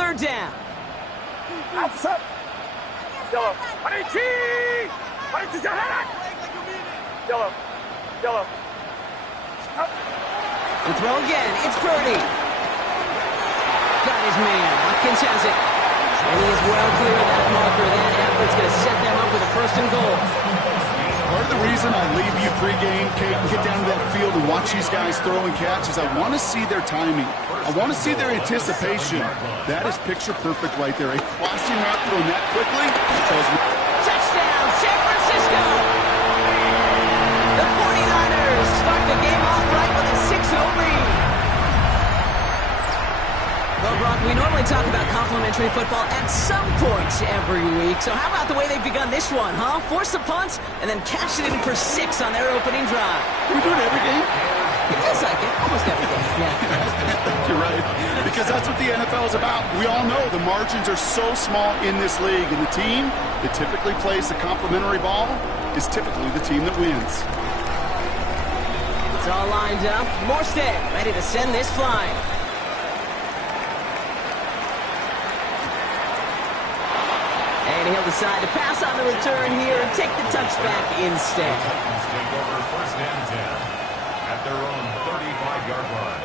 third down. Outside. Yellow. Yellow. Yellow. And throw again. It's Purdy. Got his man. Watkins has it. And he is well clear of that marker. That effort's going to set them up with a first and goal. Part of the reason I leave you pregame, Kate, and get down to that field and watch these guys throw and catch is I want to see their timing. I want to see their anticipation. That is picture perfect right there. A crossing route thrown that quickly tells me. Touchdown, San Francisco! The 49ers start the game off right with a 6-0 lead. Well, Brock, we normally talk about complimentary football at some point every week. So how about the way they've begun this one, huh? Force the punt and then cash it in for 6 on their opening drive. Can we do it every game? It feels like it. Almost every game, yeah. You're right. Because that's what the NFL is about. We all know the margins are so small in this league. And the team that typically plays the complimentary ball is typically the team that wins. It's all lined up. Morstead ready to send this flying. And he'll decide to pass on the return here and take the touchback instead. Take over first and 10 at their own 35-yard line.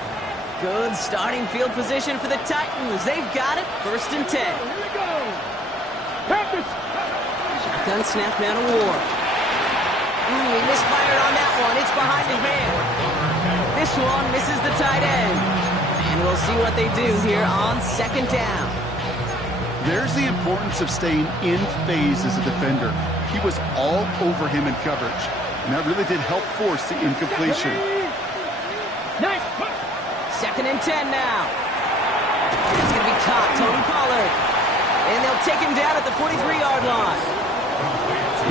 Good starting field position for the Titans. They've got it. First and 10. Here we go. Shotgun snap down to Ward. He misfired on that one. It's behind his man. This one misses the tight end. And we'll see what they do here on second down. There's the importance of staying in phase as a defender. He was all over him in coverage, and that really did help force the incompletion. Second and 10 now. It's going to be caught, Tony Pollard. And they'll take him down at the 43-yard line.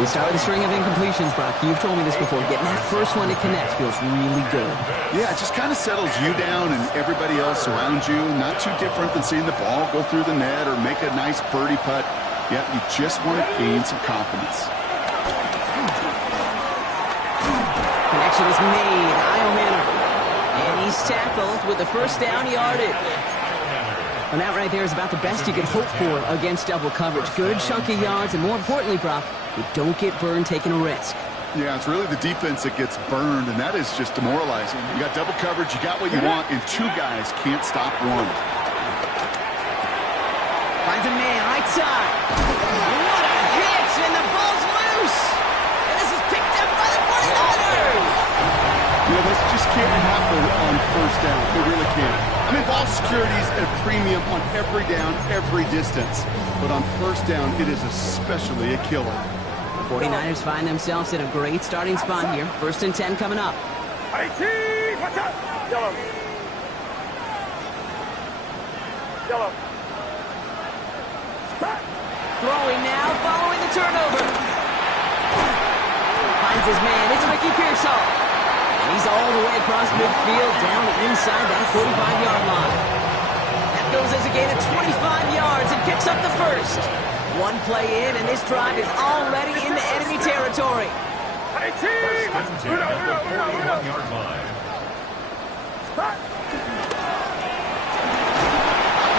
We start with a string of incompletions, Brock. You've told me this before. Getting that first one to connect feels really good. Yeah, it just kind of settles you down and everybody else around you. Not too different than seeing the ball go through the net or make a nice birdie putt. Yeah, you just want to gain some confidence. Connection is made. Io Manor. And he's tackled with the first down yardage. And that right there is about the best you could hope for against double coverage. Good chunky yards, and more importantly, Brock, you don't get burned taking a risk. Yeah, it's really the defense that gets burned, and that is just demoralizing. You got double coverage, you got what you want, and 2 guys can't stop one. Finds a man, right side. What a hit, and the ball's loose. And this is picked up by the 49ers. You know, this just can't happen on first down. It really can't. I mean, ball security is at a premium on every down, every distance. But on first down, it is especially a killer. The 49ers find themselves in a great starting spot here. First and 10 coming up. Watch out. Yellow. Yellow. Throwing now, following the turnover. Finds his man. It's Ricky Pearsall. And he's all the way across midfield down inside that 45-yard line. That goes as a gain of 25 yards and picks up the first. One play in, and this drive is already into enemy territory. First and 10 at the 41-yard line.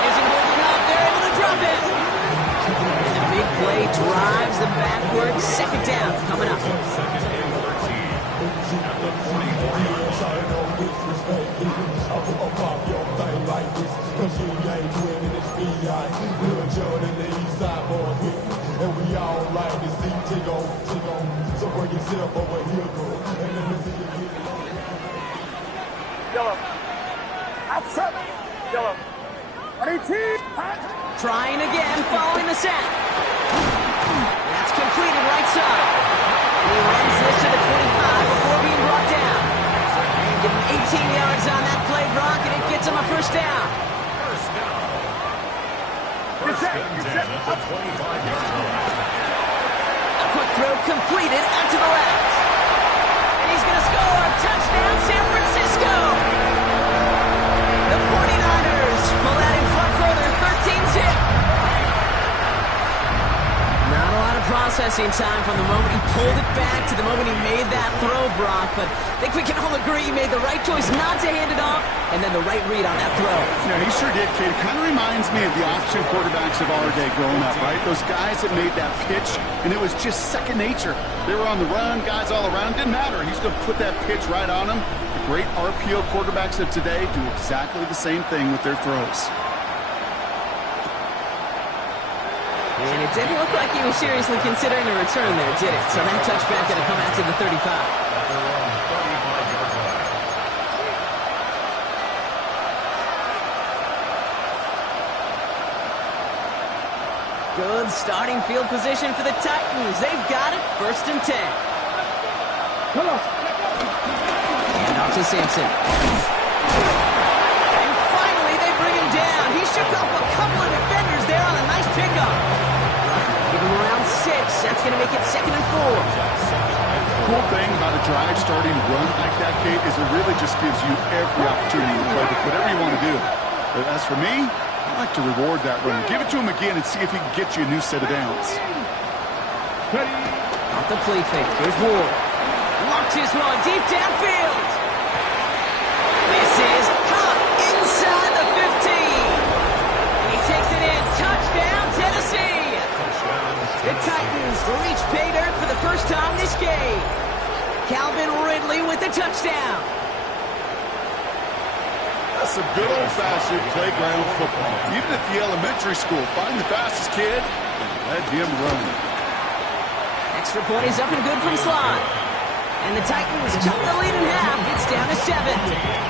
Isn't holding up. They're able to drop it. And the big play drives them backwards. Second down coming up. Second and 13 at the 44-yard line. Yellow. Outside. Yellow. Trying again, following the sack. That's completed right side. And he runs this to the 25 before being brought down. Give him 18 yards on that play, Brock, and it gets him a first down. First down. First and 10 at the 25-yard line. A quick throw completed out to the left. And he's going to score. Touchdown, San Francisco. The 49ers pull that in front further, 13-zip. Not a lot of process processing time from the moment he pulled it back to the moment he made that throw, Brock. But I think we can all agree he made the right choice not to hand it off, and then the right read on that throw. Yeah, he sure did, kid. It kind of reminds me of the option quarterbacks of our day growing up, right? Those guys that made that pitch, and it was just second nature. They were on the run, guys all around. Didn't matter. He's going to put that pitch right on them. The great RPO quarterbacks of today do exactly the same thing with their throws. And it didn't look like he was seriously considering a return there, did it? So that touchback going to come out to the 35. Good starting field position for the Titans. They've got it. 1st and 10. And off to Sampson. And finally, they bring him down. He shook off a couple of defenders there on a nice pickup. Give him around 6. That's going to make it 2nd and 4. Cool thing about a drive starting run like that, Kate, is it really just gives you every opportunity to play with whatever you want to do. But as for me, I like to reward that run. Give it to him again and see if he can get you a new set of downs. Off the play fake. Here's Ward. Launches one deep downfield. This is caught inside the 15. He takes it in. Touchdown, Tennessee. The Titans reach pay dirt for the first time this game. Calvin Ridley with the touchdown. That's some good old-fashioned playground football. Even at the elementary school, find the fastest kid and let him run. Extra point is up and good from Slot. And the Titans cut the lead in half. It's down to 7.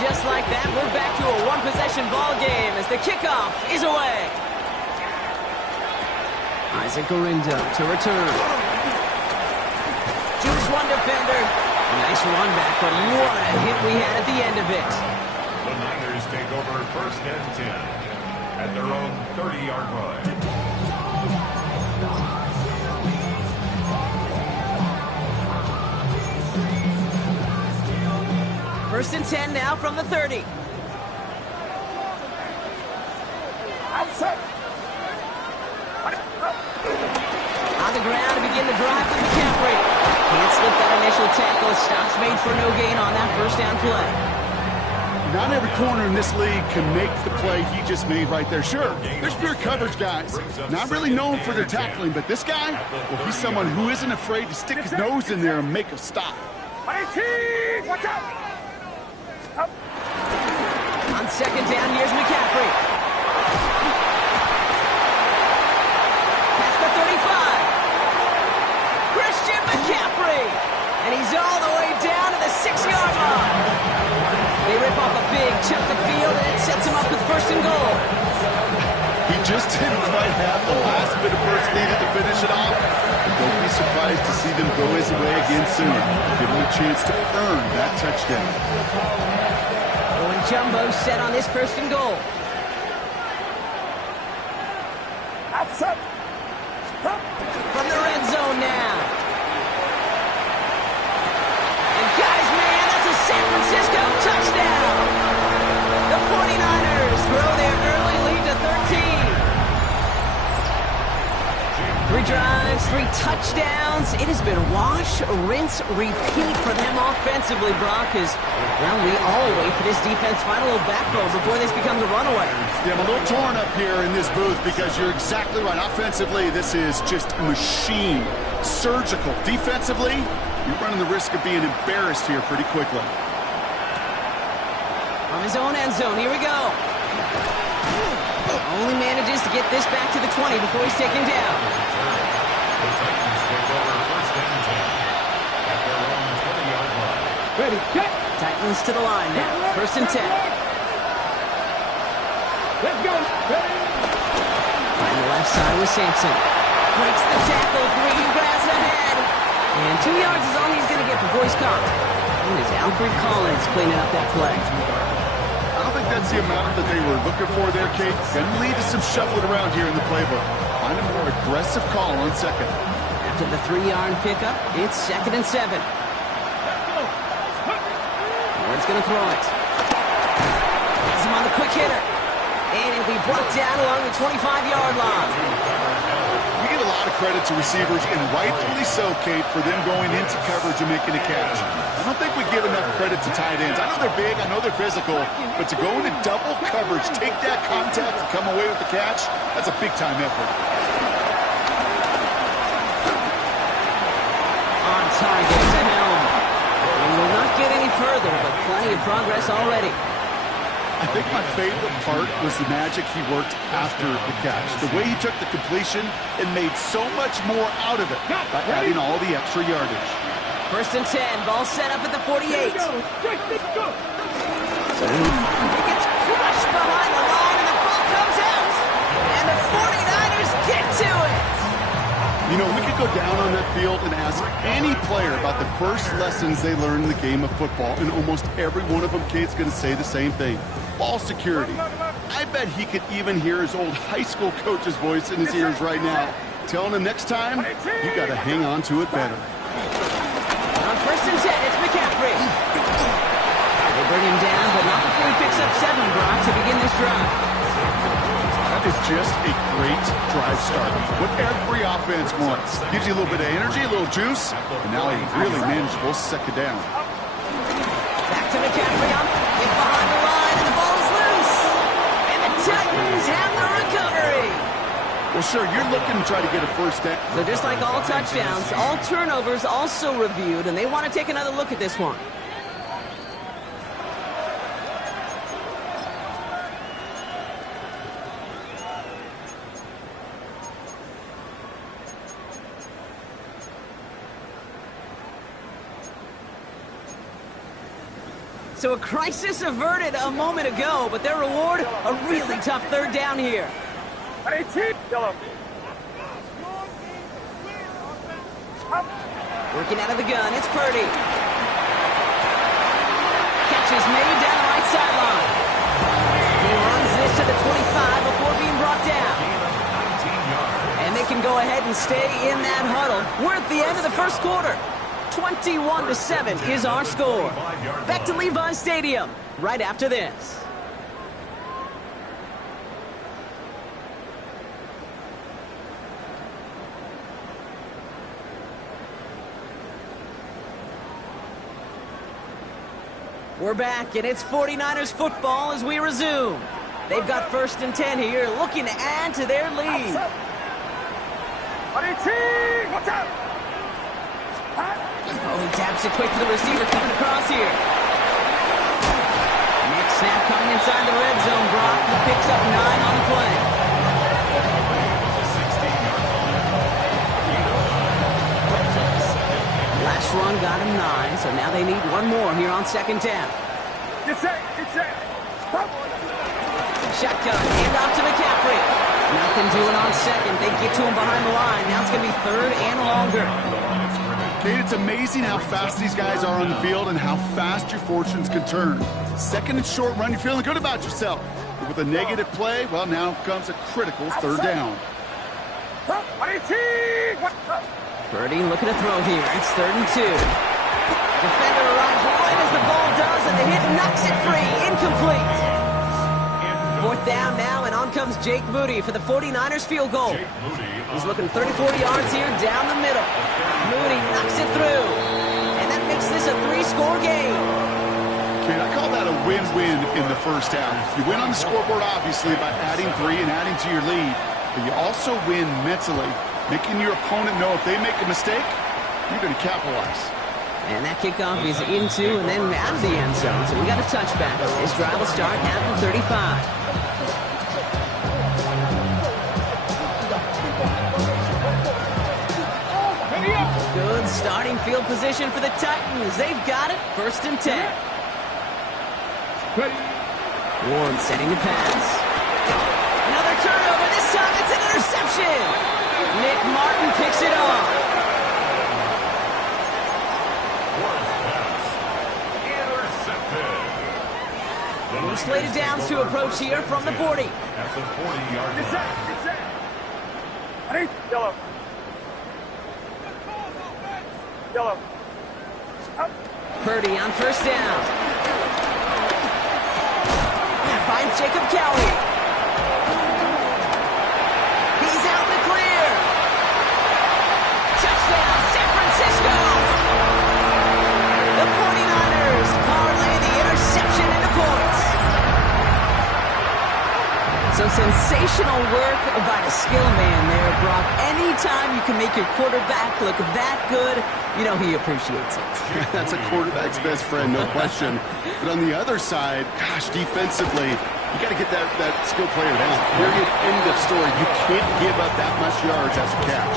Just like that, we're back to a one-possession ball game as the kickoff is away. Isaac Orindo to return. Jukes one defender. Nice run back, but what a hit we had at the end of it. The Niners take over 1st and 10 at their own 30-yard line. 1st and 10 now from the 30. On the ground to begin the drive with McCaffrey. Can't slip that initial tackle. Stops made for no gain on that 1st down play. Not every corner in this league can make the play he just made right there. Sure, there's pure coverage guys. Not really known for their tackling, but this guy, well, he's someone who isn't afraid to stick his nose in there and make a stop. Watch out! On 2nd down, here's McCaffrey. Past the 35. Christian McCaffrey. And he's all the way down to the 6-yard line. They rip off a big chunk of field, and it sets him up with 1st and goal. He just didn't quite have the last bit of burst needed to finish it off. But don't be surprised to see them go his way again soon. Give him a chance to earn that touchdown. Going jumbo set on this 1st and goal. Outside. From the red zone now. And guys, man, that's a San Francisco touchdown. The 49ers throw their early lead to 13. 3 drives, 3 touchdowns. It has been wash, rinse, repeat for them offensively, Brock, as, well, we all wait for this defense to find a little backbone before this becomes a runaway. Yeah, I'm a little torn up here in this booth because you're exactly right. Offensively, this is just machine, surgical. Defensively, you're running the risk of being embarrassed here pretty quickly. On his own end zone, here we go. Only manages to get this back to the 20 before he's taken down. The Titans take over 1st and 10 at their own 20-yard line. Ready, get. Titans to the line now. 1st and 10. Let's go. Ready. On the left side with Sampson. Breaks the tackle. Green grass ahead. And 2 yards is all he's going to get before he's caught. And it's Alfred Collins cleaning up that play. I don't think that's the amount that they were looking for there, Kate. Going to lead to some shuffling around here in the playbook. Find a more aggressive call on 2nd. After the 3-yard pickup, it's 2nd and 7. Ward's going to throw it. Has him on the quick hitter. And he'll be brought down along the 25-yard line. We give a lot of credit to receivers, and rightfully so, Kate, for them going into coverage and making a catch. I don't think we give enough credit to tight ends. I know they're big, I know they're physical, but to go into double coverage, take that contact, and come away with the catch, that's a big-time effort. On target to Helm. And will not get any further, but plenty of progress already. I think my favorite part was the magic he worked after the catch. The way he took the completion and made so much more out of it by adding all the extra yardage. 1st and 10, ball set up at the 48. So he gets crushed behind the line, and the ball comes out. And the 49ers get to it. You know, we could go down on that field and ask any player about the first lessons they learned in the game of football, and almost every one of them, Kate's going to say the same thing. Ball security. I bet he could even hear his old high school coach's voice in his ears right now, telling him next time, you got to hang on to it better. On 1st and 10, it's McCaffrey. They bring him down, but not before he picks up 7, Brock, to begin this drive. That is just a great drive start. What every offense wants. Gives you a little bit of energy, a little juice, and now a really manageable 2nd down. Back to McCaffrey on it behind the line, and the ball is loose. And the Titans have the recovery. Well, sure, you're looking to try to get a 1st down. So just like all touchdowns, all turnovers also reviewed, and they want to take another look at this one. So a crisis averted a moment ago, but their reward, a really tough 3rd down here. Working out of the gun, it's Purdy. Catch is made down the right sideline. He runs this to the 25 before being brought down. And they can go ahead and stay in that huddle. We're at the end of the 1st quarter. 21-7 is our score. Back to Levi Stadium right after this. We're back, and it's 49ers football as we resume. They've got 1st and 10 here, looking to add to their lead. Watch out! Oh, he taps it quick to the receiver coming across here. Next snap coming inside the red zone. Brock picks up 9 on the play. Last run got him 9, so now they need one more here on 2nd down. Get set! Stop! Shotgun, hand off to McCaffrey. Nothing doing on 2nd. They get to him behind the line. Now it's going to be 3rd and longer. Kate, it's amazing how fast these guys are on the field and how fast your fortunes can turn. 2nd and short run, you're feeling good about yourself. But with a negative play, well, now comes a critical 3rd down. Purdy looking to throw here. It's 3rd and 2. Defender arrives right as the ball does, and the hit knocks it free. Incomplete. 4th down now, and on comes Jake Moody for the 49ers field goal. He's looking 34 yards here down the middle. Moody knocks it through. And that makes this a 3-score game. Kate, I call that a win-win in the 1st half. You win on the scoreboard, obviously, by adding 3 and adding to your lead. But you also win mentally, making your opponent know if they make a mistake, you're going to capitalize. And that kickoff is into and then out of the end zone. So we got a touchback. This drive will start now from 35. Good starting field position for the Titans. They've got it. 1st and 10. Warren setting the pass. Another turnover. This time it's an interception. Nick Martin picks it off. We're slated downs to approach here from the 40. At the 40-yard line. Get set! Yellow. Purdy on 1st down. Finds Jacob Kelly. So sensational work by the skill man there, Brock. Anytime you can make your quarterback look that good, you know he appreciates it. That's a quarterback's best friend, no question. But on the other side, gosh, defensively, you got to get that skill player down. Period. End of story. You can't give up that much yards as a catch.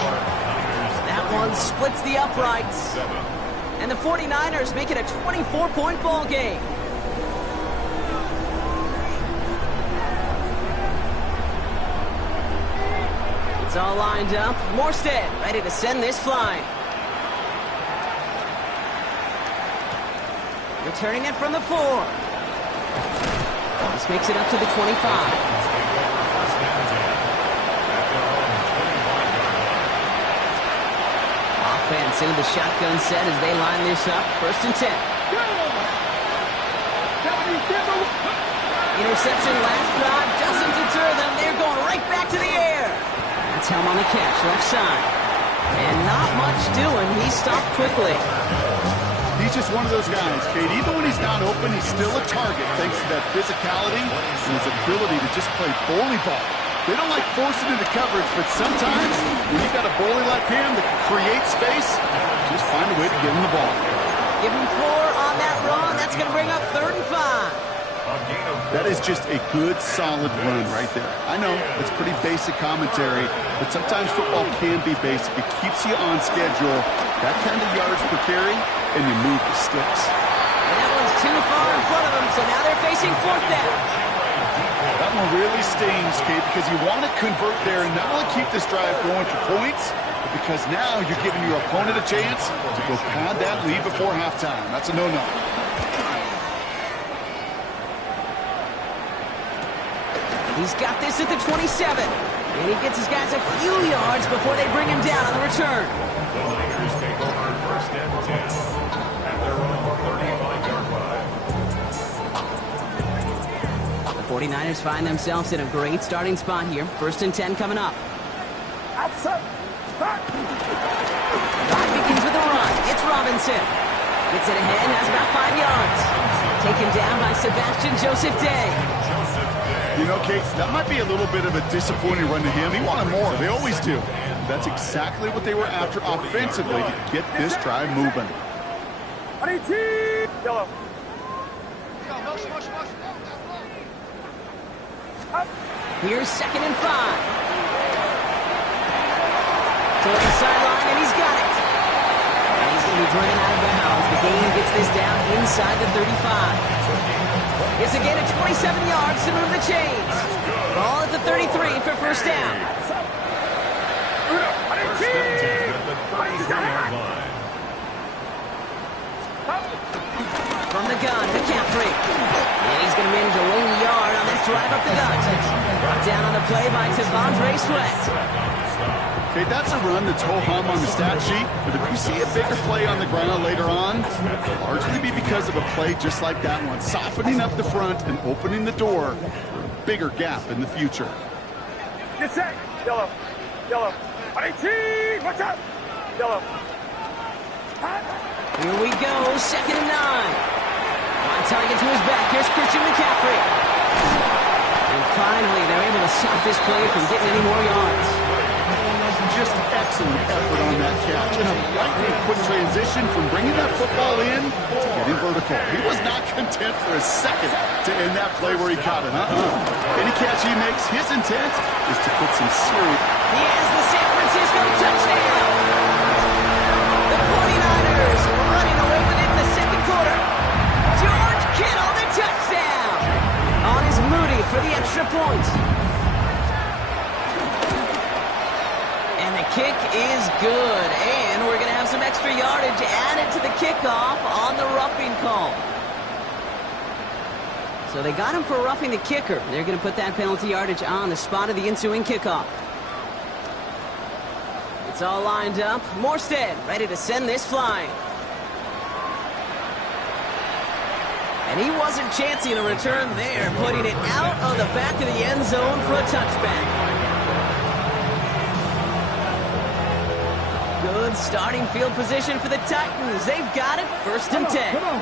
That one splits the uprights. And the 49ers make it a 24-point ball game. It's all lined up. Morstead ready to send this flying. Returning it from the 4. This makes it up to the 25. Offense into the shotgun set as they line this up. 1st and 10. Interception last drive doesn't deter them. They're going right back to the air. That's Helm on the catch, left side. And not much doing. He stopped quickly. He's just one of those guys, Kate. Even when he's not open, he's still a target thanks to that physicality and his ability to just play bully ball. They don't like forcing into coverage, but sometimes when you've got a bully like him that can create space, just find a way to give him the ball. Give him 4 on that run. That's going to bring up 3rd and 5. That is just a good, solid run right there. I know, it's pretty basic commentary, but sometimes football can be basic. It keeps you on schedule, that kind of yards per carry, and you move the sticks. And that one's too far in front of them, so now they're facing 4th down. That one really stings, Kate, because you want to convert there and not only keep this drive going for points, but because now you're giving your opponent a chance to go pad that lead before halftime. That's a no-no. He's got this at the 27. And he gets his guys a few yards before they bring him down on the return. The Niners take over 1st and 10 at their own 35-yard line. The 49ers find themselves in a great starting spot here. 1st and 10 coming up. Outside. Drive begins with a run. It's Robinson. Gets it ahead, has about 5 yards. Taken down by Sebastian Joseph Day. You know, Kate, that might be a little bit of a disappointing run to him. He wanted more. They always do. That's exactly what they were after offensively to get this drive moving. Yellow. Here's 2nd and 5. Toward the sideline, and he's got it. And he's going to be running out of bounds. The game gets this down inside the 35. It's a gain of 27 yards to move the chains. Ball at the 33 for 1st down. From the gun, McCaffrey. And he's going to manage a lone yard on that drive up the gut. Brought down on the play by T'Vondre Sweat. Okay, that's a run that's ho-hum on the stat sheet, but if you see a bigger play on the ground later on, it'll largely be because of a play just like that one, softening up the front and opening the door for a bigger gap in the future. Get set. Yellow. Yellow. Watch out. Yellow. Here we go, 2nd and 9. On target to his back, here's Christian McCaffrey. And finally, they're able to stop this play from getting any more yards. Just excellent effort on that catch. And a lightning quick transition from bringing that football in to getting vertical. He was not content for a second to end that play where he caught it. Any catch he makes, his intent is to put some serious... He has the San Francisco touchdown. The 49ers running away with it in the 2nd quarter. George Kittle, the touchdown. On is Moody for the extra point. And the kick is good. And we're going to have some extra yardage added to the kickoff on the roughing call. So they got him for roughing the kicker. They're going to put that penalty yardage on the spot of the ensuing kickoff. It's all lined up. Morstead ready to send this flying. And he wasn't chancing a return there, putting it out of the back of the end zone for a touchback. Good starting field position for the Titans. They've got it, 1st and 10. Come on.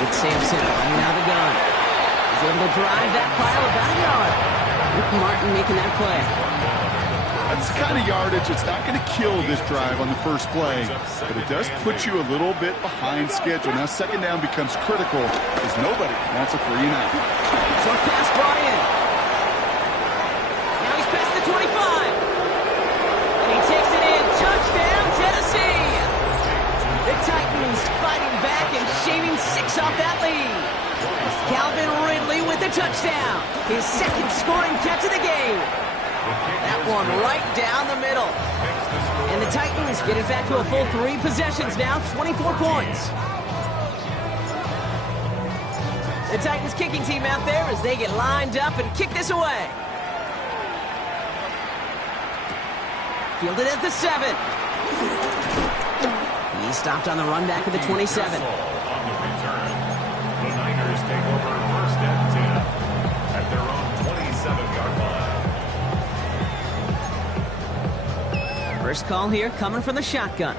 It's Sampson running out of the gun. He's able to drive that pile about a yard. Luke Martin making that play. That's the kind of yardage that's not going to kill this drive on the first play, but it does put you a little bit behind schedule. Now second down becomes critical because nobody wants a 3-and-out. Short pass brought in. Now he's past the 25. And he takes it in. Touchdown, Tennessee. The Titans fighting back and shaving 6 off that lead. Calvin Ridley with the touchdown. His second scoring catch of the game. That one right down the middle. And the Titans get it back to a full 3 possessions now, 24 points. The Titans kicking team out there as they get lined up and kick this away. Fielded at the 7. He's stopped on the run back of the 27. On the return, the Niners take over first and 10 at their own 27-yard line. First call here coming from the shotgun.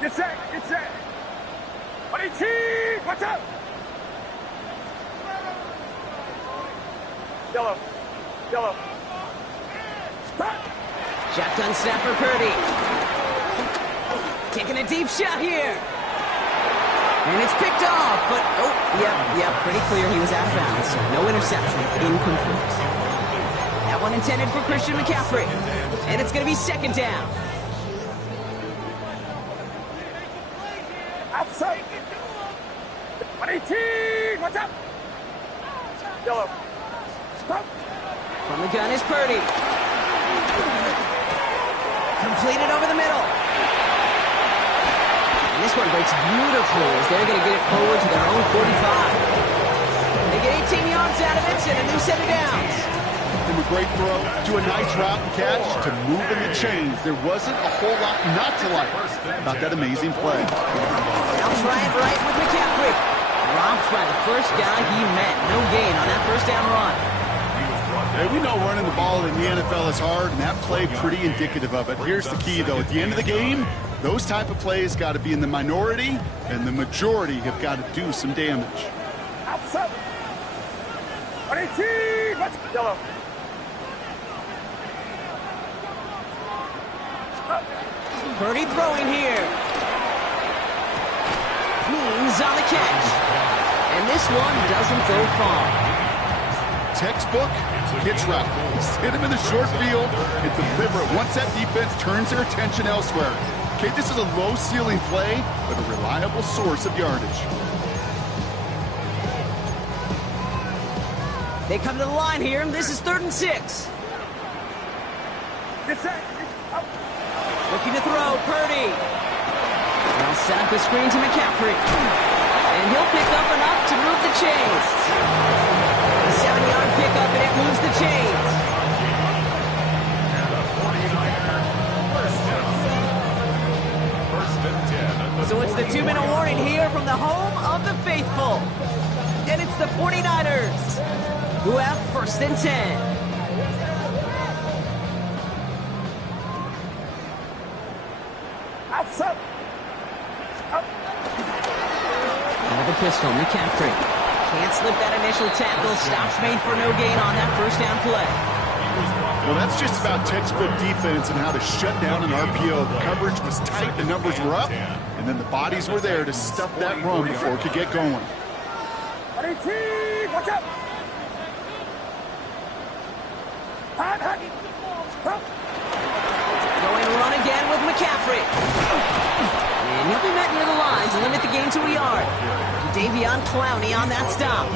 Get set, get set. 22, watch out. Yellow, yellow. Stop. Shotgun snap for Purdy. Taking a deep shot here. And it's picked off, but, yep, pretty clear he was out of bounds. So no interception, incomplete. That one intended for Christian McCaffrey. And it's going to be second down. Outside. 18, watch out. Yellow. Stop. From the gun is Purdy. Completed over the middle. And this one breaks beautifully as they're going to get it forward to their own 45. They get 18 yards out of it and a new set of downs. From a great throw to a nice route and catch to moving the chains. There wasn't a whole lot not to like about that amazing play. Now try it right with McCaffrey. Dropped by the first guy he met. No gain on that first down run. Hey, we know running the ball in the NFL is hard, and that play pretty indicative of it. Here's the key, though. At the end of the game, those type of plays got to be in the minority, and the majority have got to do some damage. Outside. 18, watch yellow. Purdy throwing here. Means on the catch. And this one doesn't go far. Textbook hitch route. Just hit him in the short field and deliver it once that defense turns their attention elsewhere. Okay, this is a low ceiling play, but a reliable source of yardage. They come to the line here, and this is 3rd and 6. Get set. Out. Looking to throw, Purdy. They'll set up the screen to McCaffrey. And he'll pick up enough to move the chains. A 7-yard pickup, and it moves the chains. So it's the 2-minute warning here from the home of the faithful. And it's the 49ers who have 1st and 10. Outside. Up. Out of the pistol, McCaffrey. Can't slip that initial tackle. Stops made for no gain on that first down play. Well, that's just about textbook defense and how to shut down an RPO. The coverage was tight, the numbers were up, and then the bodies were there to stuff that run before it could get going. 18, watch out. Hot. Stop. Going to run again with McCaffrey. And he'll be met near the line to limit the gain to a yard. Davion Clowney on that stop.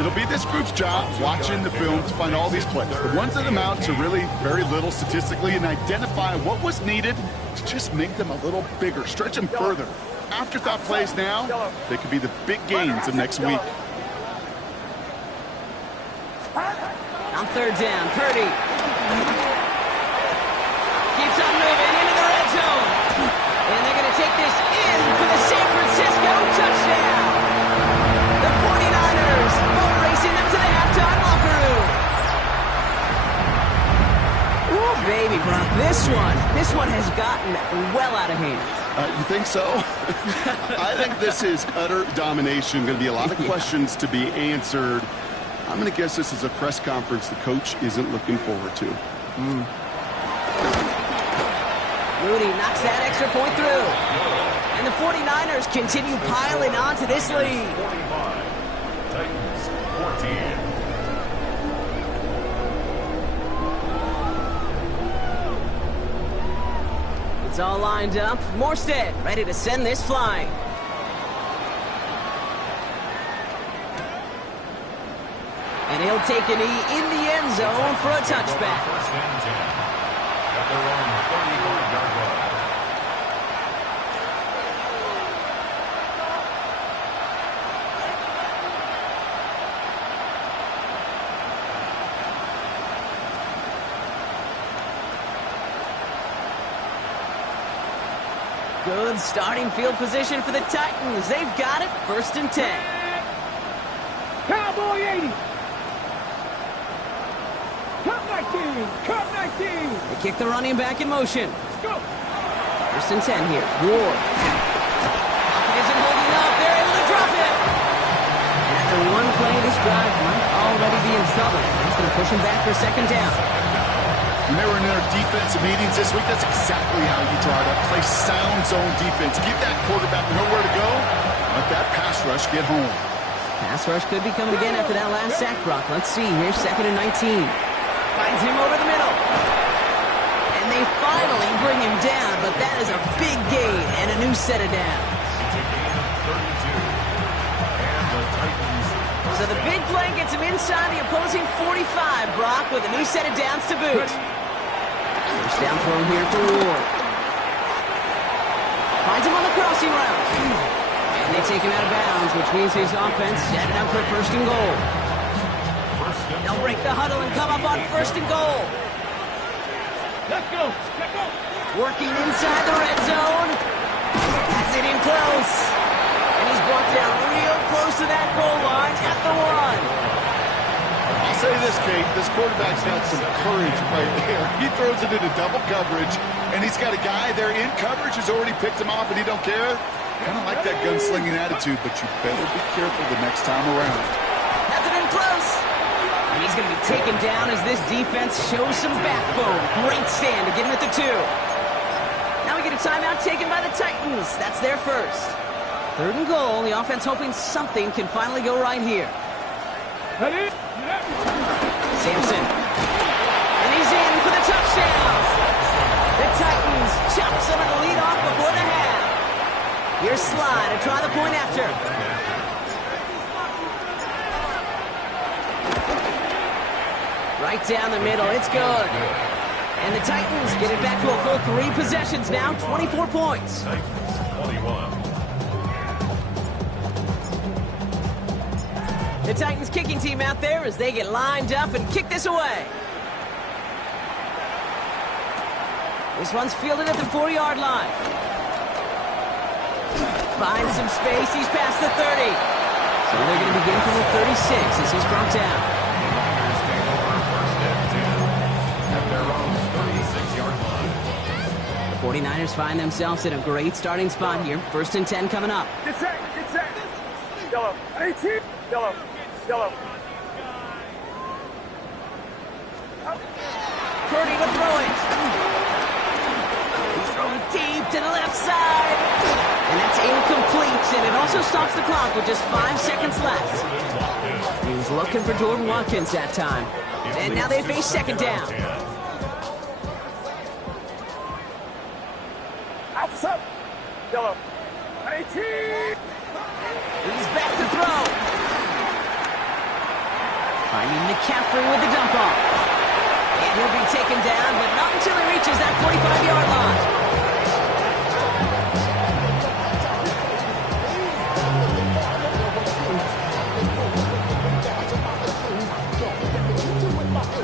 It'll be this group's job watching the film to find all these plays. The ones that amount to really very little statistically and identify what was needed to just make them a little bigger, stretch them further. Afterthought plays now, they could be the big gains of next week. On 3rd down, Purdy. Keeps on moving into the red zone. And they're going to take this in for the San Francisco touchdown. The 49ers boat racing them to the halftime locker room. Ooh, baby, Brock, this one has gotten well out of hand. You think so? I think this is utter domination. Going to be a lot of questions to be answered. I'm going to guess this is a press conference the coach isn't looking forward to. Moody knocks that extra point through. And the 49ers continue piling onto this lead. 45. Titans 14. It's all lined up. Morstead ready to send this flying. And he'll take a knee in the end zone for a touchback. First and 10. At their own 35-yard line. Good starting field position for the Titans. They've got it. First and 10. Cowboy 80. Cut 19. Cut 19. They kick the running back in motion. Let's go. First and 10 here. Ward. He isn't holding up. They're able to drop it. And after one play, this drive might already be in trouble. That's going to push him back for second down. When they were in their defensive meetings this week, that's exactly how you try to play sound zone defense. Give that quarterback nowhere to go. Let that pass rush get home. Pass rush could be coming again after that last sack, Brock. Let's see. Here's second and 19. Finds him over the middle. And they finally bring him down, but that is a big gain and a new set of downs. It's a gain of 32. And the Titans. So the big play gets him inside the opposing 45, Brock, with a new set of downs to boot. First down throw here for Ward. Finds him on the crossing route. And they take him out of bounds, which means his offense set it up for first and goal. They'll break the huddle and come up on first and goal. Let's go. Let's go. Working inside the red zone. That's it in close. And he's brought down real close to that goal line at the 1. I'll say this, Kate, this quarterback's got some courage right there. He throws it into double coverage, and he's got a guy there in coverage who's already picked him off, and he don't care. Kind of like that gunslinging attitude, but you better be careful the next time around. That's it in close. And he's going to be taken down as this defense shows some backbone. Great stand to get him at the 2. Now we get a timeout taken by the Titans. That's their first. Third and goal. The offense hoping something can finally go right here. Sampson. And he's in for the touchdown. The Titans chop some of the lead off before the half. Here's Sly to try the point after. Right down the middle. It's good. And the Titans get it back to a full 3 possessions now. 24 points. Titans 21. The Titans kicking team out there as they get lined up and kick this away. This one's fielded at the 4-yard line. Finds some space. He's past the 30. So they're going to begin from the 36 as he's brought down. Niners take over first and 10 at their own 36-yard line. The 49ers find themselves in a great starting spot here. First and 10 coming up. Get set. Get set. Yellow. 18. Yellow. Yellow. Purdy to throw it. He's throwing deep to the left side. And that's incomplete. And it also stops the clock with just 5 seconds left. He was looking for Jordan Watkins that time. And now they face second down. Outside. Yellow. 18. He's back to throw. Finding McCaffrey with the dump off. And he'll be taken down, but not until he reaches that 45-yard line.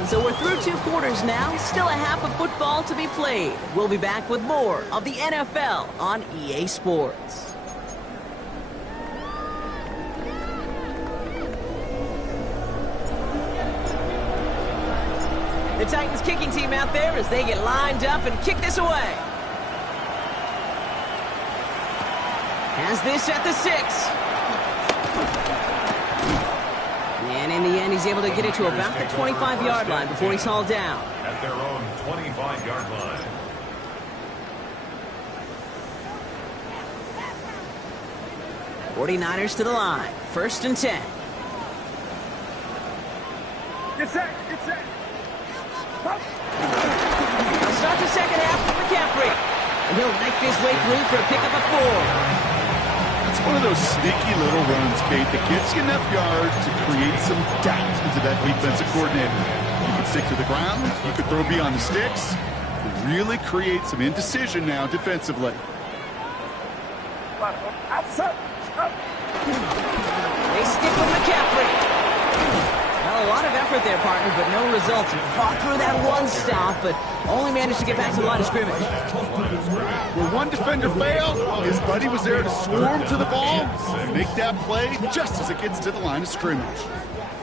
So we're through 2 quarters now. Still a half of football to be played. We'll be back with more of the NFL on EA Sports. The Titans kicking team out there as they get lined up and kick this away. Has this at the 6. And in the end, he's able to get it to about the 25-yard line before he's hauled down. At their own 25-yard line. '49ers to the line. 1st and 10. Get set. Get set. They'll start the second half with McCaffrey. And he'll knife his way through for a pickup of 4. It's one of those sneaky little runs, Kate, that gets you enough yards to create some doubt into that defensive coordinator. You can stick to the ground. You can throw beyond the sticks. It really create some indecision now defensively. Outside. They stick with McCaffrey. Well, a lot of effort there, partner, but no results. He fought through that one stop, but only managed to get back to the line of scrimmage. Where one defender failed, his buddy was there to swarm to the ball and make that play just as it gets to the line of scrimmage.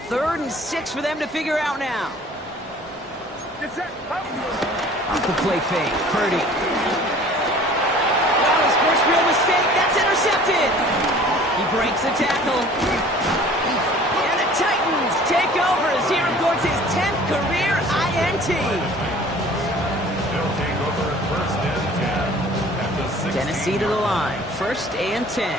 3rd and 6 for them to figure out now. Get set. Off the play fake. Purdy. Well, his first real mistake. That's intercepted. He breaks the tackle. And the Titans take over as he records his 10th career INT. They'll take over 1st and 10 at the 16. Tennessee to the line. 1st and 10.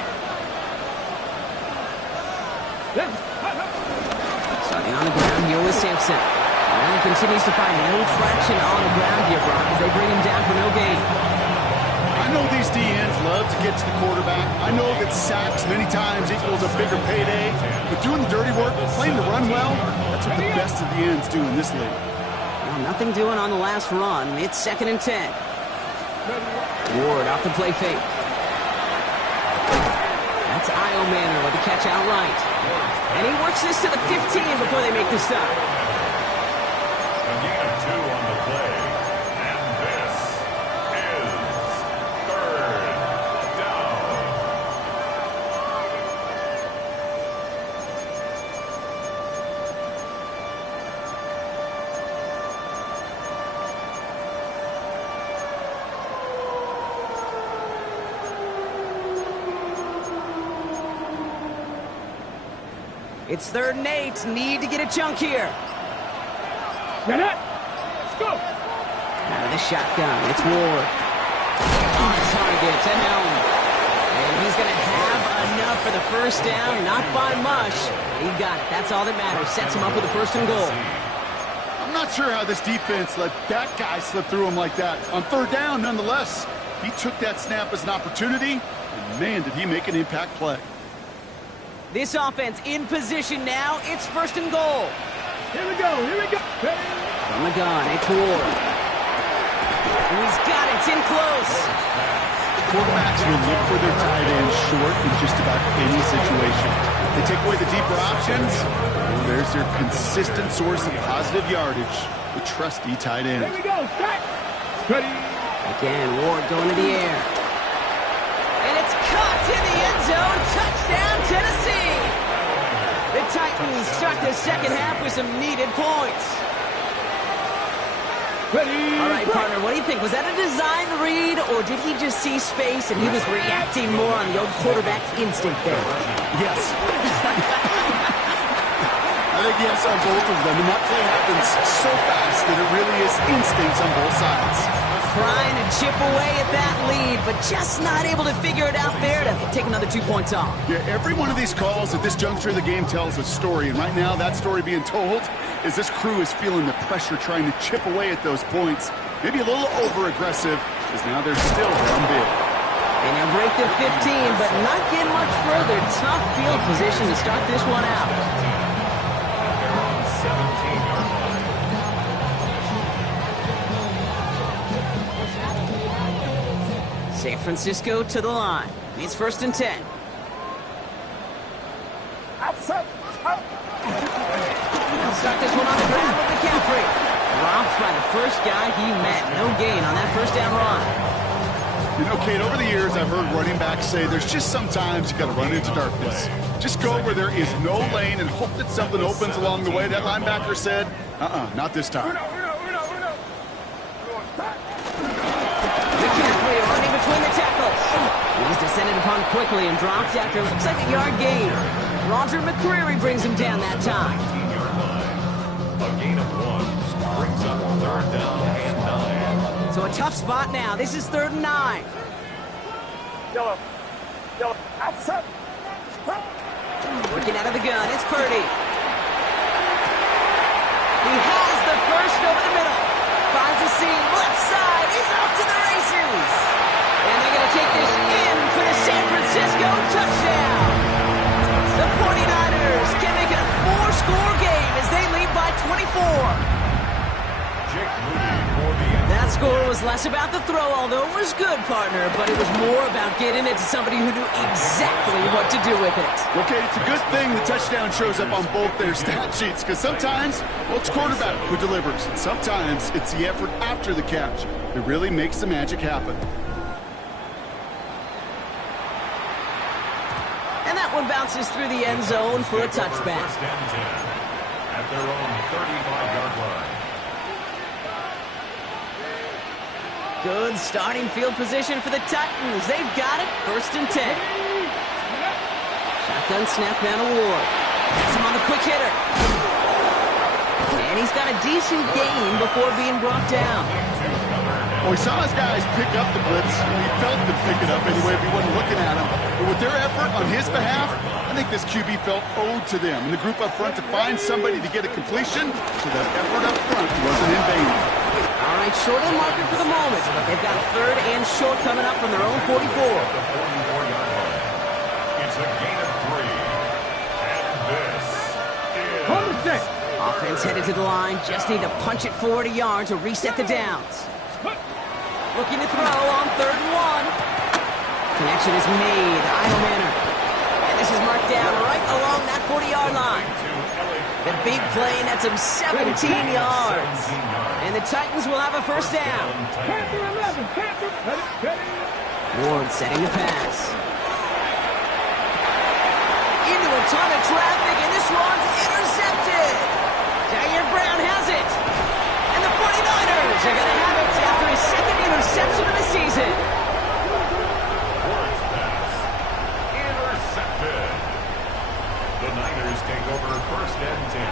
Starting on the ground here with Sampson. And he continues to find no traction on the ground here, Brock, as they bring him down for no gain. I know these DNs love to get to the quarterback. I know that sacks many times equals a bigger payday. But doing the dirty work, playing the run well, that's what the best of the ends do in this league. Well, nothing doing on the last run. It's 2nd and 10. Ward off the play fake. That's Io Manor with the catch outright. And he works this to the 15 before they make the stop. A gain of 2 on the play. And this is 3rd down. It's 3rd and 8. Need to get a chunk here. Get it. Let's go. Out of the shotgun. It's Ward. On target to Helm. And he's going to have enough for the 1st down. Not by much. He got it. That's all that matters. Sets him up with a 1st and goal. I'm not sure how this defense let that guy slip through him like that. On 3rd down, nonetheless, he took that snap as an opportunity, and man, did he make an impact play. This offense in position now. It's 1st and goal. Here we go. Here we go. From the gun, it's Ward. And he's got it. It's in close. Quarterbacks will look for their tight end short in just about any situation. They take away the deeper options, and there's their consistent source of positive yardage, the trusty tight end. Here we go. Start. Ready. Again, Ward going to the air. And it's caught in the end zone. Touchdown, Tennessee. The Titans start the second half with some needed points. Ready. All right, partner, what do you think? Was that a design read, or did he just see space and he was reacting more on the old quarterback instinct there? Yes. I think yes on both of them, and that play happens so fast that it really is instincts on both sides. Trying to chip away at that lead, but just not able to figure it out there to take another 2 points off. Yeah, every one of these calls at this juncture of the game tells a story, and right now that story being told is this crew is feeling the pressure trying to chip away at those points. Maybe a little over-aggressive, because now they're still down big. And he'll break the 15, but not get much further. Tough field position to start this one out. Their own 17-yard line. San Francisco to the line. It's 1st and 10. Outside. Out. They'll start this one on the ground with McCaffrey. Dropped by the first guy he met. No gain on that 1st down run. You know, Kate, over the years, I've heard running backs say there's just sometimes you got to run into darkness. Just go where there is no lane and hope that something opens along the way. That linebacker said, not this time. McCaffrey running between the tackles. He's descended upon quickly and dropped after looks like a yard gain. Roger McCreary brings him down that time. 19-yard line. A gain of 1 brings up 3rd down and 9. So a tough spot now. This is 3rd and 9. Yellow. Yellow. Outside. Working out of the gun, it's Purdy. He has the first over the middle. Finds a seam, left side. He's off to the races. And they're going to take this in for the San Francisco touchdown. The 49ers can make it a 4-score game as they lead by 24. Jake Moody for the That score was less about the throw, although it was good, partner, but it was more about getting it to somebody who knew exactly what to do with it. Okay, it's a good thing the touchdown shows up on both their stat sheets, because sometimes, well, it's quarterback who delivers, and sometimes it's the effort after the catch that really makes the magic happen. And that one bounces through the end zone for a touchback. 1st and 10 at their own 35-yard line. Good starting field position for the Titans. They've got it. 1st and 10. Shotgun snap down to Ward. Gets him on the quick hitter. And he's got a decent gain before being brought down. Well, we saw his guys pick up the blitz. He felt them pick it up anyway if he wasn't looking at him. But with their effort on his behalf, I think this QB felt owed to them. And the group up front to find somebody to get a completion, so that effort up front wasn't in vain. All right, short of the marker for the moment, but they've got 3rd and short coming up from their own 44. At the 44-yard line. It's a gain of 3. And this is... Offense headed to the line. Just need to punch it forward a yard to reset the downs. Looking to throw on 3rd and 1. Connection is made. Idle manner. And this is marked down right along that 40-yard line. The big play nets him 17 yards. And the Titans will have a 1st down. Ward setting the pass. Into a ton of traffic, and this one's intercepted. Jair Brown has it. And the 49ers are going to have it after his 2nd interception of the season. Ward's pass. Intercepted. The Niners take over 1st and 10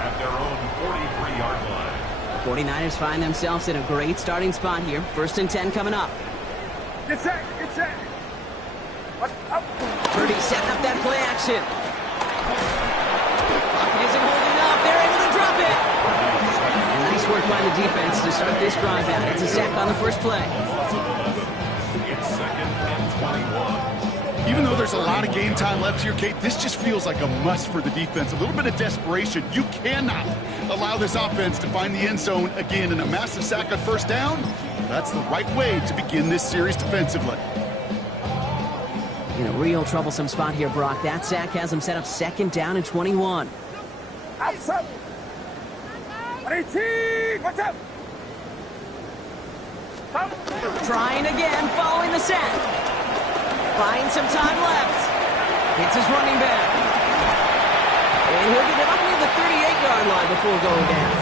at their own 43-yard line. The 49ers find themselves in a great starting spot here. 1st and 10 coming up. Get set. Get set. Up. Purdy setting up that play action. Pocket isn't holding up. They're able to drop it. And nice work by the defense to start this drive out. It's a sack on the first play. It's 2nd and 21. Even though there's a lot of game time left here, Kate, this just feels like a must for the defense. A little bit of desperation. You cannot allow this offense to find the end zone again, and a massive sack on 1st down. That's the right way to begin this series defensively. In a real troublesome spot here, Brock. That sack has him set up 2nd down and 21. Outside. 18. Watch out. Trying again, following the sack. Buying some time left. Hits his running back. And he'll get it up near the 38-yard line before going down.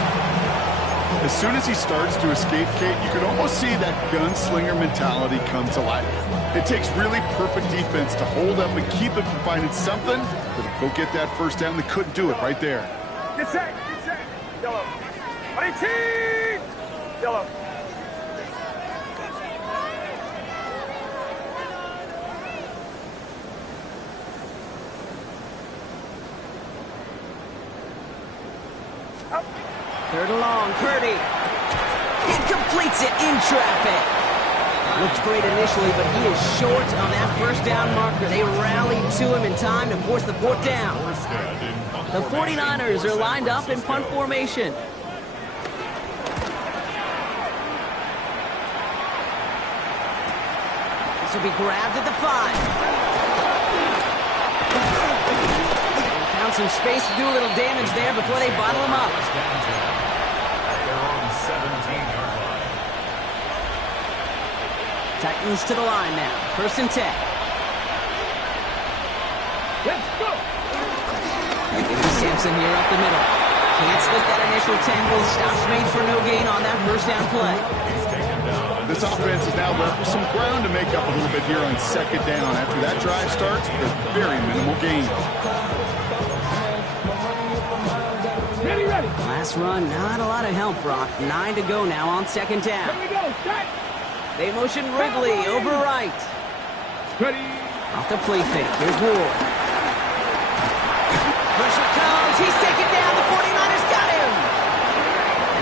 As soon as he starts to escape, Kate, you can almost see that gunslinger mentality come to life. It takes really perfect defense to hold up and keep him from finding something that'll go get that 1st down. They couldn't do it right there. Get set. Get set. Yellow. 18. Yellow. Up. 3rd and long, Purdy. He completes it in traffic. Looks great initially, but he is short on that 1st down marker. They rallied to him in time to force the 4th down. The 49ers are lined up in punt formation. This will be grabbed at the 5. They found some space to do a little damage there before they bottle him up. At their own 17-yard line. Titans to the line now. 1st and 10. Let's go. They give it to Sampson here up the middle. Can't slip that initial tackle. Stops made for no gain on that 1st down play. He's taken down This offense is now left with some ground to make up a little bit here on second down. After that drive starts, with a very minimal gain. Last run, not a lot of help, Brock. 9 to go now on second down. They motion Wrigley over right. Off the play fake. Here's Ward. Pressure comes. He's taken down. The 49ers got him.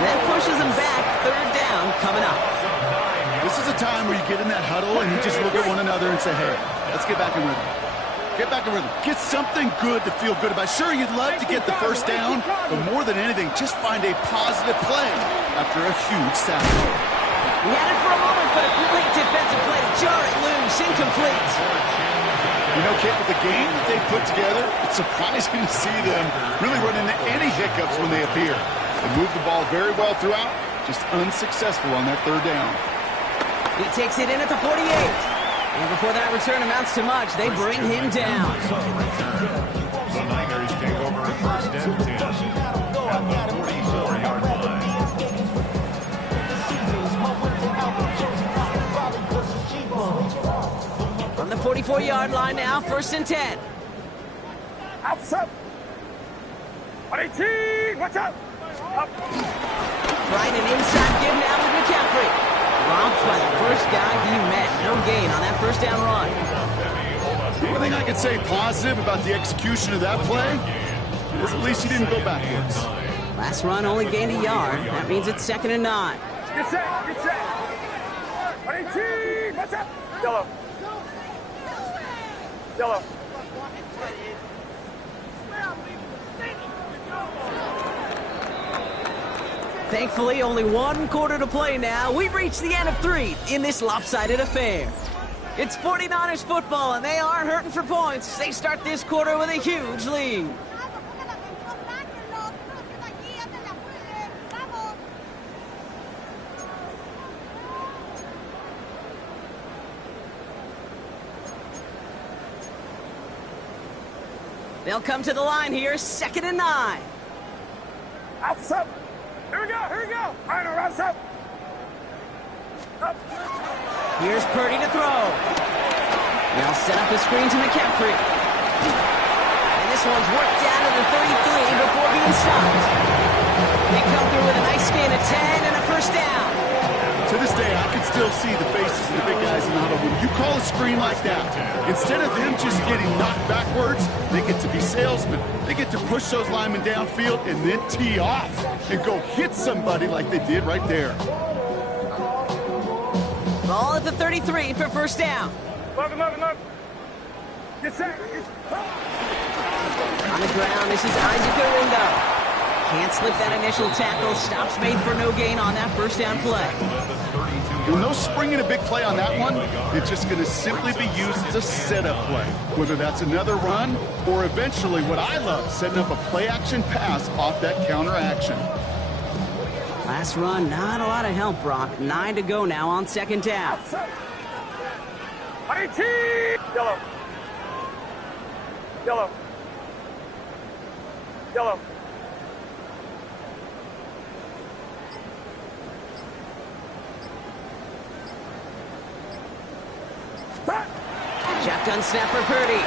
And that pushes him back. Third down coming up. This is a time where you get in that huddle and you just look at one another and say, hey, let's get back in rhythm. Get back in rhythm. Get something good to feel good about. Sure, you'd love to get the first down, but more than anything, just find a positive play after a huge sack. He had it for a moment, but a complete defensive play to jar it loose. Incomplete. You know, Kate, with the game that they put together, it's surprising to see them really run into any hiccups when they appear. They move the ball very well throughout, just unsuccessful on that third down. He takes it in at the 48. And before that return amounts to much, they bring him down. The Niners take over first and 10 at the 44-yard line. From the 44-yard line now, first and 10. Outside. 18. Watch out. Up. Trying an inside give now with McCaffrey. Dropped by the first guy he met. No gain on that first down run. The only thing I can say positive about the execution of that play is at least he didn't go backwards. Last run only gained a yard. That means it's 2nd and 9. Get set. Get set. 18. Watch out. Yellow. Yellow. Thankfully, only 1 quarter to play now. We've reached the end of 3 in this lopsided affair. It's 49ers football, and they are hurting for points. They start this quarter with a huge lead. They'll come to the line here, 2nd and 9. Outside. Here we go. Here we go. Final rounds up. Up. Here's Purdy to throw. They'll set up the screen to McCaffrey. And this one's worked down to the 33 before being stopped. They come through with a nice gain of 10 and a first down. To this day, I can still see the faces of the big guys in the huddle. When you call a screen like that, instead of them just getting knocked backwards, they get to be salesmen. They get to push those linemen downfield and then tee off and go hit somebody like they did right there. Ball at the 33 for first down. Look. Get set. On the ground, this is Isaac Oringo. Can't slip that initial tackle. Stops made for no gain on that first down play. Well, no springing a big play on that one. It's just going to simply be used as a setup play. Whether that's another run or eventually what I love, setting up a play-action pass off that counter action. Last run, not a lot of help, Brock. 9 to go now on second down. 18. Yellow. Yellow. Yellow. Shotgun snap for Purdy.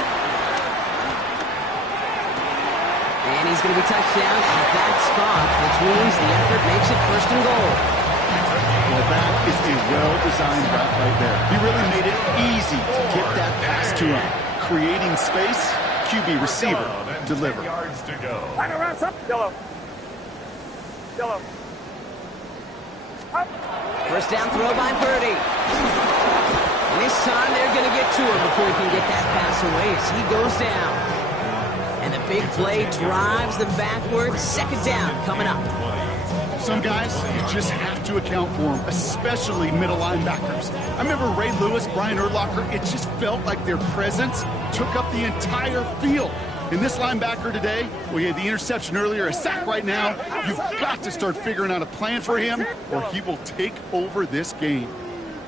And he's going to be touched down at that spot, which means the effort makes it first and goal. Well, that is a well-designed route right there. He really made it easy to get that pass to him. Creating space, QB receiver, deliver. Yards to go. Final rounds up. Yellow. Yellow. Up. First down throw by Purdy. And this time they're going to get to him before he can get that pass away as he goes down. And the big play drives them backwards. Second down coming up. Some guys, you just have to account for them, especially middle linebackers. I remember Ray Lewis, Brian Urlacher, it just felt like their presence took up the entire field. And this linebacker today, well, he had the interception earlier, a sack right now. You've got to start figuring out a plan for him, or he will take over this game.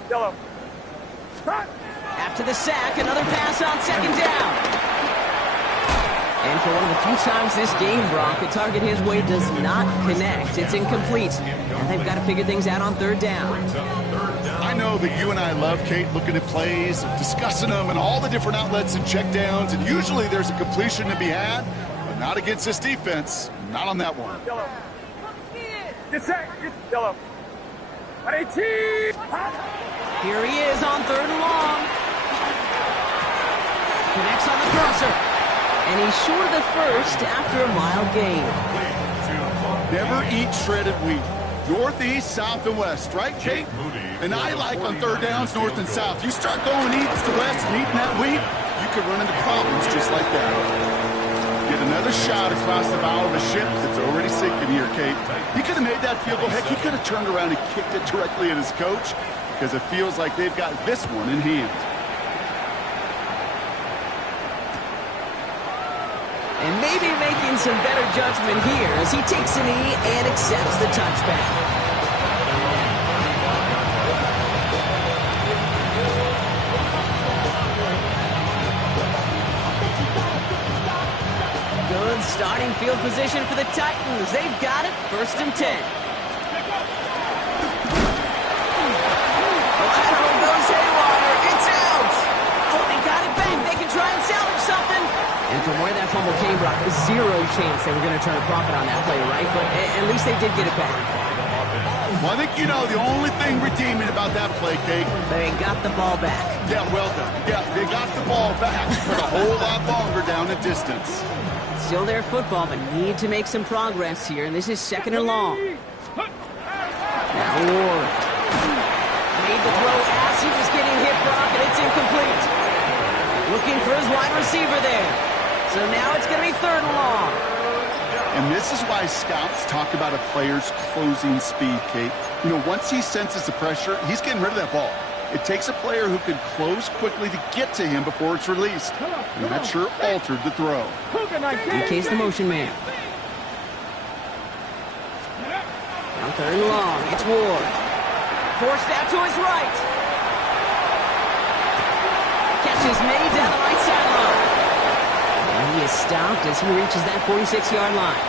Yellow. After the sack, another pass on second down. And for one of the few times this game, Brock, a target his way does not connect. It's incomplete. And they've got to figure things out on third down. I know that you and I love, Kate, looking at plays, discussing them, and all the different outlets and checkdowns, and usually there's a completion to be had, but not against this defense. Not on that one. Yellow. Get set. Get yellow. 18. Here he is on 3rd and long. Connects on the crosser. And he's short of the first after a mile gain. Never eat shredded wheat. Northeast, south, and west, right, Kate? And I like on 3rd downs, north and south. You start going east to west and eating that wheat, you could run into problems just like that. Get another shot across the bow of a ship that's already sinking here, Kate. He could have made that field goal. Heck, he could have turned around and kicked it directly at his coach because it feels like they've got this one in hand. And maybe making some better judgment here as he takes a knee and accepts the touchback. Good starting field position for the Titans. They've got it, 1st and 10. Lateral goes haywire. It's out. Oh, they got it back. They can try and salvage something. And from where that fumble came, Brock, zero chance they were going to turn a profit on that play, right? But at least they did get it back. Well, I think you know the only thing redeeming about that play, Kate. They got the ball back. Yeah, well done. Yeah, they got the ball back for a whole lot longer down the distance. Still their football, but need to make some progress here, and this is 2nd and long. Now Ward made the throw as he was getting hit, Brock, and it's incomplete. Looking for his wide receiver there. So now it's going to be 3rd and long. And this is why scouts talk about a player's closing speed, Kate. You know, once he senses the pressure, he's getting rid of that ball. It takes a player who can close quickly to get to him before it's released. And that sure altered the throw. DK's the motion man. On 3rd and long, it's Ward. Forced out to his right. Catches made down the right sideline. And he is stopped as he reaches that 46-yard line.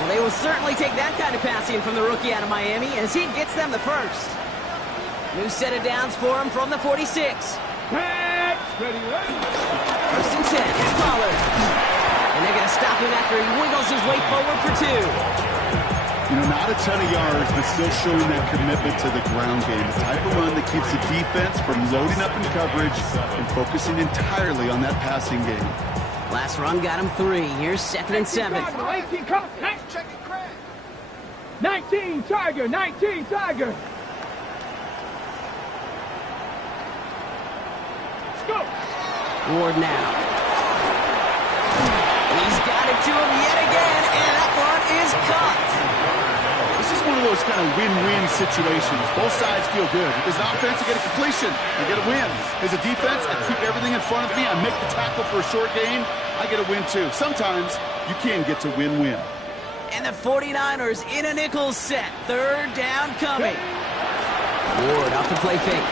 Well, they will certainly take that kind of passing from the rookie out of Miami as he gets them the first. New set of downs for him from the 46. 1st and 10, it's Pollard. And they're going to stop him after he wiggles his way forward for 2. You know, not a ton of yards, but still showing that commitment to the ground game. The type of run that keeps the defense from loading up in coverage and focusing entirely on that passing game. Last run got him 3. Here's 2nd and 7. 19 Tiger, 19 Tiger. Ward now. He's got it to him yet again, and that one is caught. This is one of those kind of win-win situations. Both sides feel good. As an offense, I get a completion. I get a win. As a defense, I keep everything in front of me. I make the tackle for a short gain. I get a win, too. Sometimes you can get to win-win. And the 49ers in a nickel set. 3rd down coming. Ward off the play fake.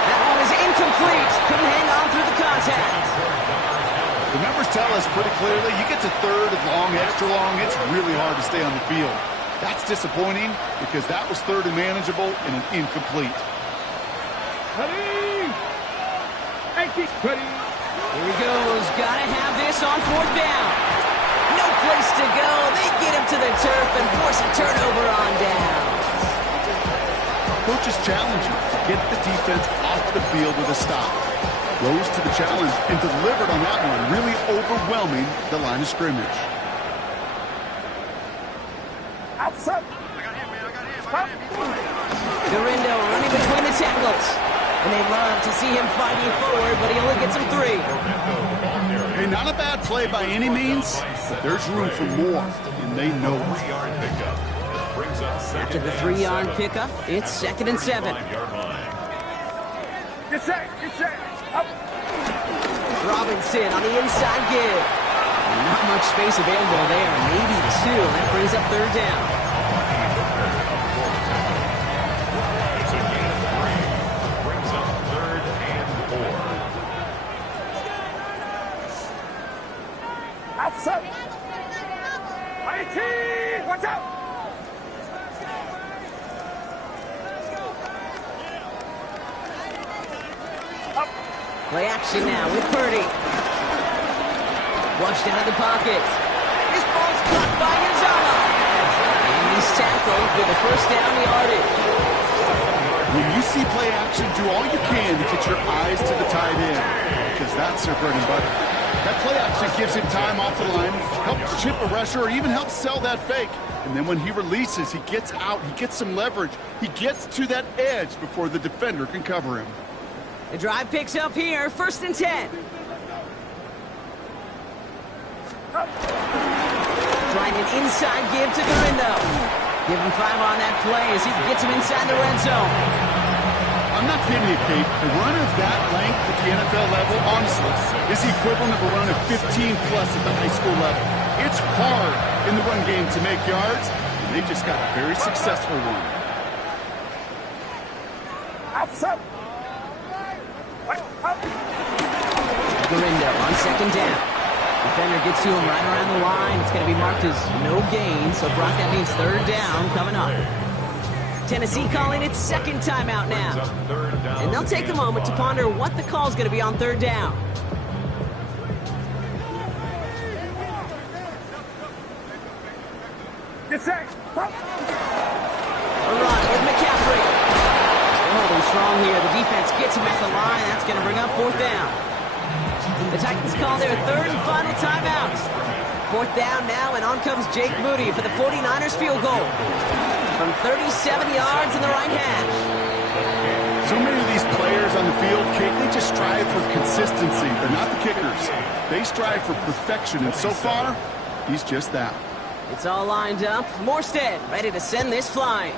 That one is incomplete. Couldn't hang on through the contact. The numbers tell us pretty clearly, you get to 3rd and long, extra long, it's really hard to stay on the field. That's disappointing because that was 3rd and manageable and an incomplete. Here he goes. Gotta have this on 4th down. No place to go. They get him to the turf and force a turnover on down. Coach's challenge you to get the defense off the field with a stop. Rose to the challenge and delivered on that one, really overwhelming the line of scrimmage. Outside. Dorindo running between the tackles. And they love to see him fighting forward, but he only gets him 3. Hey, not a bad play by any means, but there's room for more, and they know it. After the 3-yard pickup, it's 2nd and 7. Get set. Get set. Up. Robinson on the inside give. Not much space available there. Maybe 2. That brings up 3rd down. It's a gain of 3. Brings up 3rd and 4. Outside. 18. Watch out. Play action now with Purdy. Flushed out of the pocket. This ball's caught by Uzama. And he's tackled with a first down yardage. When you see play action, do all you can to get your eyes to the tight end, because that's their bread and butter. That play action gives him time off the line, helps chip a rusher, or even helps sell that fake. And then when he releases, he gets out, he gets some leverage. He gets to that edge before the defender can cover him. The drive picks up here, 1st and 10. Trying an inside give to Garindo. Give him 5 on that play as he gets him inside the red zone. I'm not kidding you, Kate. A run of that length at the NFL level, honestly, is the equivalent of a run of 15-plus at the high school level. It's hard in the run game to make yards, and they just got a very successful one. Garindo on 2nd down. Defender gets to him right around the line. It's going to be marked as no gain, so Brock, that means 3rd down coming up. Tennessee calling its 2nd timeout now. And they'll take a moment to ponder what the call's going to be on 3rd down. Get set. A run with McCaffrey. They're holding strong here. The defense gets him at the line. That's going to bring up 4th down. The Titans call their 3rd and final timeout. 4th down now, and on comes Jake Moody for the 49ers field goal. From 37 yards in the right hash. So many of these players on the field, Kate, they just strive for consistency. They're not the kickers. They strive for perfection, and so far, he's just that. It's all lined up. Morstead ready to send this flying.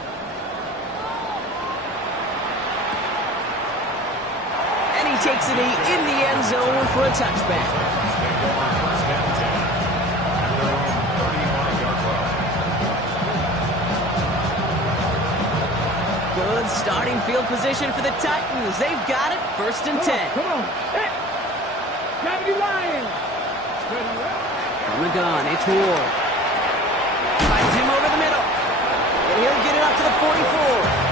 And he takes it in the end zone for a touchback. Good starting field position for the Titans. They've got it. 1st and 10. Come on. Hey. Gravity Lions. From the gun, it's Ward. Finds him over the middle. And he'll get it up to the 44.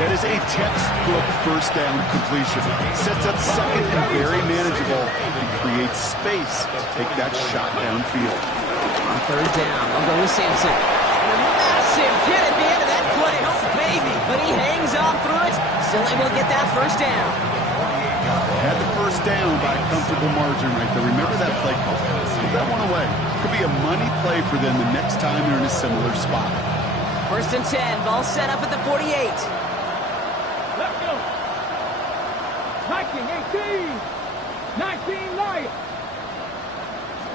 That is a textbook 1st down completion. Sets up 2nd and very manageable. And creates space to take that shot downfield. On 3rd down, they'll go with Sampson. And a massive hit at the end of that play. Oh, baby. But he hangs on through it. Still able to get that 1st down. Had the 1st down by a comfortable margin right there. Remember that play call. Put that one away. Could be a money play for them the next time they're in a similar spot. 1st and 10. Ball set up at the 48. Let's go. 19-18. 19 Lions.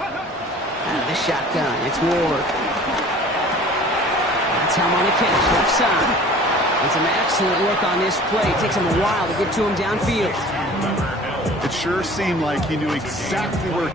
Out of the shotgun, it's Ward. That's him on the catch, left side. And some excellent work on this play. It takes him a while to get to him downfield. It sure seemed like he knew exactly where.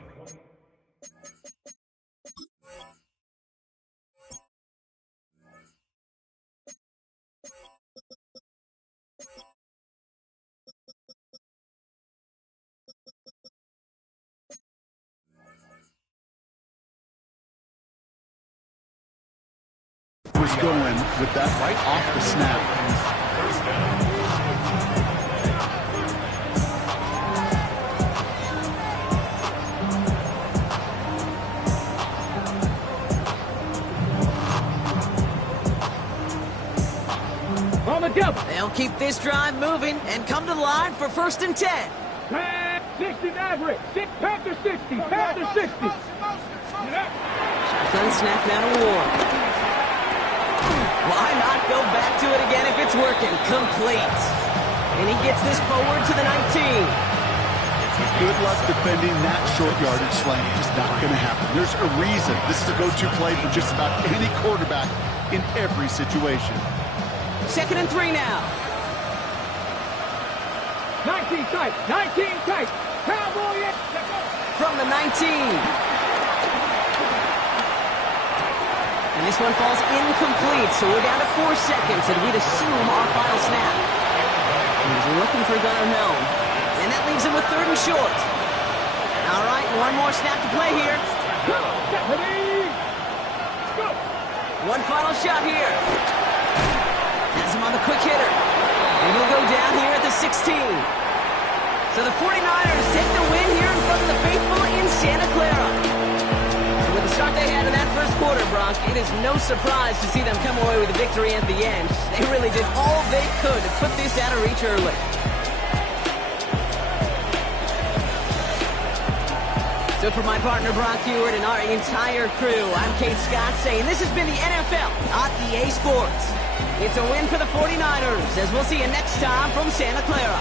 Was going with that right off the snap. On the double. They'll keep this drive moving and come to the line for 1st and 10. 60 average. Panther 60. Panther 60. Shotgun snap now to Ward. Why not go back to it again if it's working? Complete. And he gets this forward to the 19. Good luck defending that short yardage slant. Just not going to happen. There's a reason this is a go-to play for just about any quarterback in every situation. 2nd and 3 now. 19 tight. 19 tight. Cowboy. From the 19. And this one falls incomplete, so we're down to 4 seconds, and we'd assume our final snap. He's looking for Gunnar Helm, and that leaves him with 3rd and short. All right, one more snap to play here. One final shot here. Has him on the quick hitter, and he'll go down here at the 16. So the 49ers take the win here in front of the faithful in Santa Clara. And with the start they had in that first quarter, Brock, it is no surprise to see them come away with a victory at the end. They really did all they could to put this out of reach early. So for my partner Brock Heward and our entire crew, I'm Kate Scott saying this has been the NFL on EA Sports. It's a win for the 49ers, as we'll see you next time from Santa Clara.